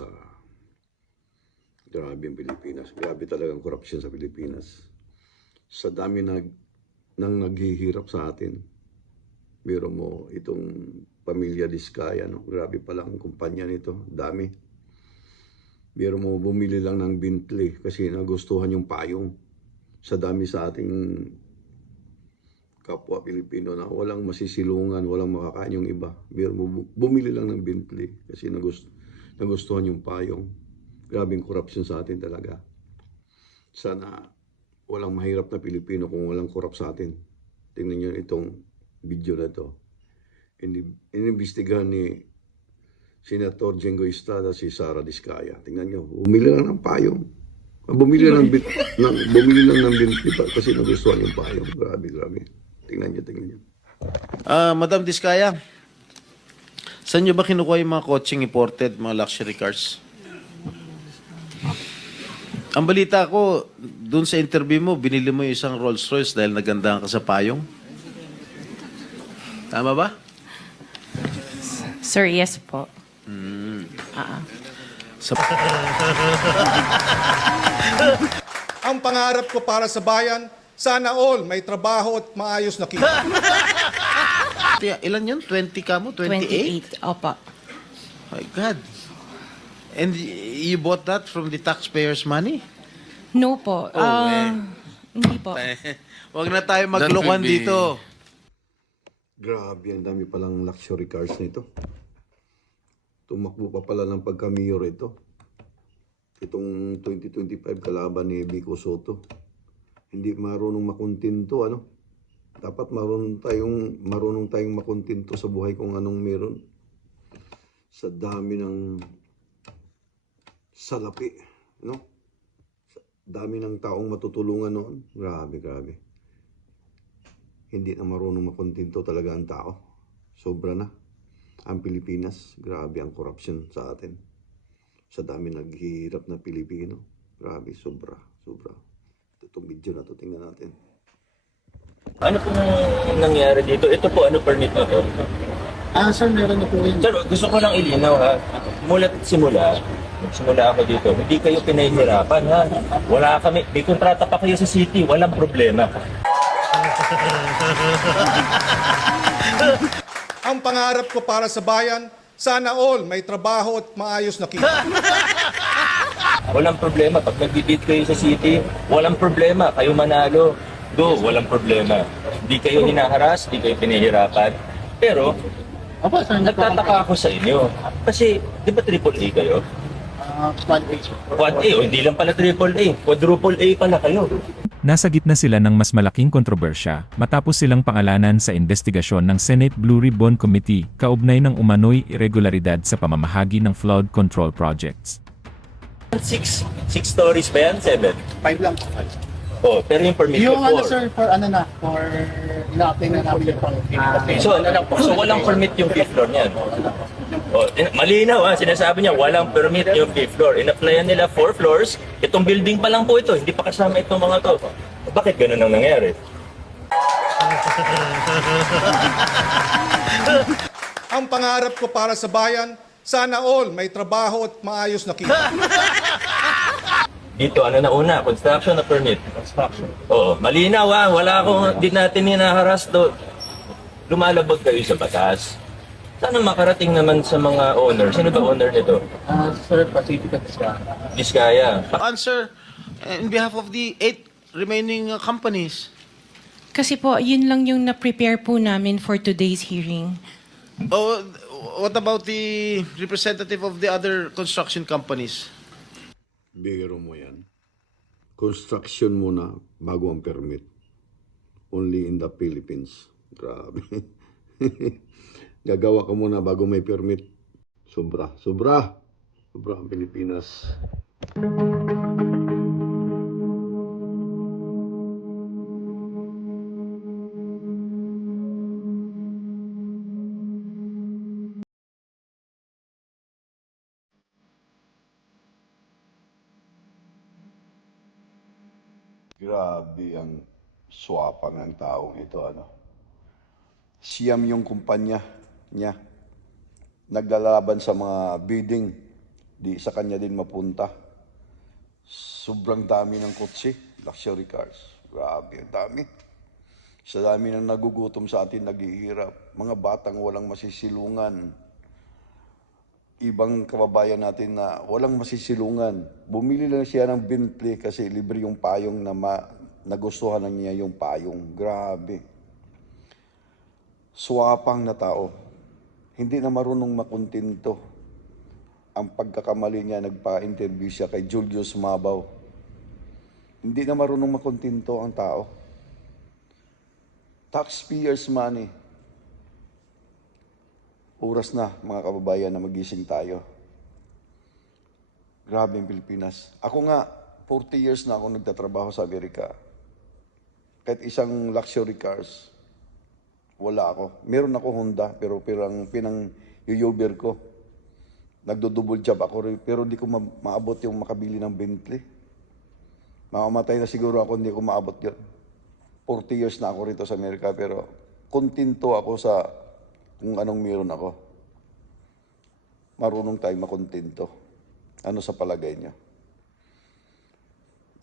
sa grabe ang Pilipinas. Grabe talagang korupsyon sa Pilipinas. Sa dami nang naghihirap sa atin. Biro mo itong pamilya Diskaya, no? Grabe palang kumpanya nito. Dami. Biro mo bumili lang ng Bentley kasi nagustuhan yung payong. Sa dami sa ating kapwa Pilipino na walang masisilungan, walang makakain yung iba. Biro mo bumili lang ng Bentley kasi nagustuhan yung payong. Grabing korupsyon sa atin talaga. Sana walang mahirap na Pilipino kung walang korap sa atin. Tingnan nyo itong video na to. Inimbestigahan ni Senator Jengo Estrada si Sara Diskaya. Tingnan nyo, bumili lang ng payong. Bumili lang ng Bentley kasi nagustuhan yung payong. Grabe, grabe. Tingnan nyo. Madam Diskaya, saan nyo ba kinukuha yung mga coaching imported, mga luxury cars? Ang balita ko, dun sa interview mo, binili mo yung isang Rolls Royce dahil nagandahan ka sa payong. Tama ba? Sir, yes po. Sa Ang pangarap ko para sa bayan, sana all may trabaho at maayos na kita. Ilan yun? 20 ka mo? 28? 28. Opo. My God. And you bought that from the taxpayers' money? No po. Hindi po. Huwag na tayo maglokohan dito. Grabe, ang dami palang luxury cars nito. Tumakbo pa pala ng pagka-mayor ito. Itong 2025 kalaban ni Vico Soto. Hindi marunong makontento, ano? Dapat marunong tayong makontento sa buhay kung anong meron. Sa dami ng salapi, no? Sa dami ng taong matutulungan noon. Grabe. Hindi na marunong makontento talaga ang tao. Sobra na. Ang Pilipinas, grabe ang korupsyon sa atin. Sa dami naghihirap na Pilipino. Grabe, sobra. Itong video na to, tingnan natin. Ano po nangyari dito? Ito po, ano permit na to? Sir, meron na po yun. Sir, gusto ko lang ilinaw ha. Mula't simula ako dito, hindi kayo pinahihirapan ha. Wala kami, may kontrata pa kayo sa city, walang problema. Ang pangarap ko para sa bayan, sana all may trabaho at maayos na kita. Walang problema. Pag nag-debate kayo sa city, walang problema. Kayo manalo, go, walang problema. Hindi kayo hinaharas, hindi kayo pinahihirapan. Pero, nagtataka ako sa inyo. Kasi, di ba AAA kayo? Quad A, o hindi lang pala AAA. Quadruple A pala kayo. Nasa gitna sila ng mas malaking kontrobersya matapos silang pangalanan sa investigasyon ng Senate Blue Ribbon Committee kaugnay ng umano'y irregularidad sa pamamahagi ng flood control projects. 6 stories ba yan? 7? 5 lang po. Oh, pero yung permit ko Yung ano 4. sir, for ina-apply na namin yung So walang permit yung fifth floor niyan. Oh, malinaw ha, sinasabi niya walang permit yung fifth floor. In-applyan nila 4 floors. Itong building pa lang po ito, hindi pa kasama itong mga to. Bakit ganun ang nangyari? Ang pangarap ko para sa bayan, sana all may trabaho at maayos na kita. Dito, ano na una? Construction na permit? Construction. Oo, malinaw ha, wala akong, di natin hinaharas do. Lumalabag kayo sa batas. Sana makarating naman sa mga owner. Sino ba owner nito? Sir, Pacifica Diskaya. Answer in behalf of the 8 remaining companies. Kasi po, yun lang yung na-prepare po namin for today's hearing. Oh, what about the representative of the other construction companies? Biro mo yan. Construction muna bago ang permit. Only in the Philippines. Grabe. Gagawa ka muna bago may permit. Sobra ang Pilipinas. Grabe ang swapang ng taong ito, ano. Siyam yung kumpanya niya. Naglalaban sa mga bidding di sa kanya din mapunta. Sobrang dami ng kotse, luxury cars. Grabe, ang dami. Sa dami ng nagugutom sa atin, naghihirap. Mga batang walang masisilungan. Ibang kababayan natin na walang masisilungan. Bumili lang siya ng Bentley kasi libre yung payong na nagustuhan na niya yung payong. Grabe. Swapang na tao. Hindi na marunong makontento. Ang pagkakamali niya, nagpa-interview siya kay Julius Mabaw. Hindi na marunong makontento ang tao. Taxpayers' money. Oras na, mga kababayan, na magising tayo. Grabe ang Pilipinas. Ako nga, 40 years na ako nagtatrabaho sa Amerika. Kahit isang luxury cars, wala ako. Meron ako Honda, pero pinang-yuyober ko. Nagdo-double job ako, pero hindi ko maabot yung makabili ng Bentley. Mamamatay na siguro ako, hindi ko maabot yun. 40 years na ako rito sa Amerika, pero kontento ako sa kung anong meron ako. Marunong tayo makontento. Ano sa palagay niyo?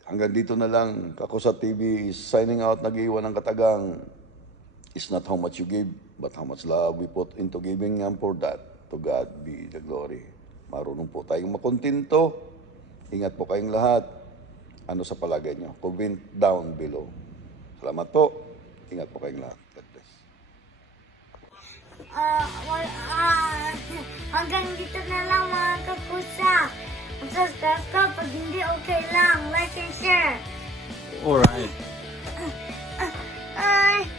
Hanggang dito na lang. Ako sa TV, signing out, nag-iwan ng katagang, it's not how much you give, but how much love we put into giving, and for that, to God be the glory. Marunong po tayong makontento. Ingat po kayong lahat. Ano sa palagay niyo? Comment down below. Salamat po. Ingat po kayong lahat. God bless. Hanggang dito na lang mga kapusa. Subscribe ka pag hindi okay lang. Like and share. Alright. Ay.